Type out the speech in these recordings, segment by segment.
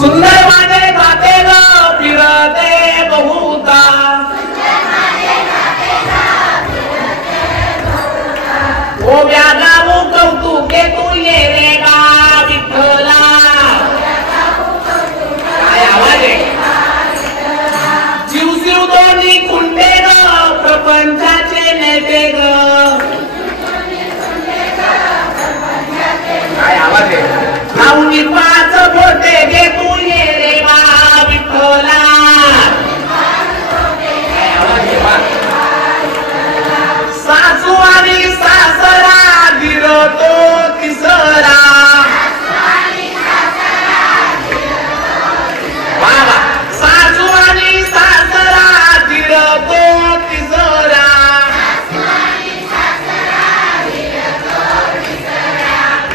सुंदर माझे जाते ग फिरते बहुता ओ व्यागाऊ कौतुके तू ये रे गा विठ्ठला काय आवाज आहे जीव जीव दोन्ही कुंडे ग प्रपंचाचे नेते ग काय आवाज आहे लावणी पाच बोटे घे तू ये रे गा विठ्ठला काय आवाज आहे बा सासू आणि सासरा गिरतो तिसरा बाबा सासू आणि सासरा गिरतो तिसरा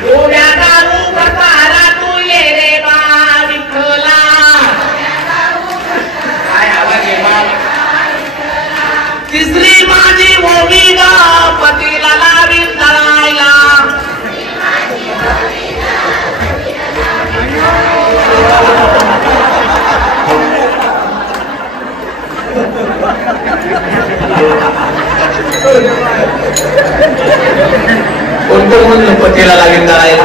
गोव्या गाऊ प्रकारा तू ये रे बा विठ्ठला काय आवाज आहे बाबा तिसरी माझी ओवी ग पतीला लावी तळायला कोणतं म्हणून पतीला लावीन तळायला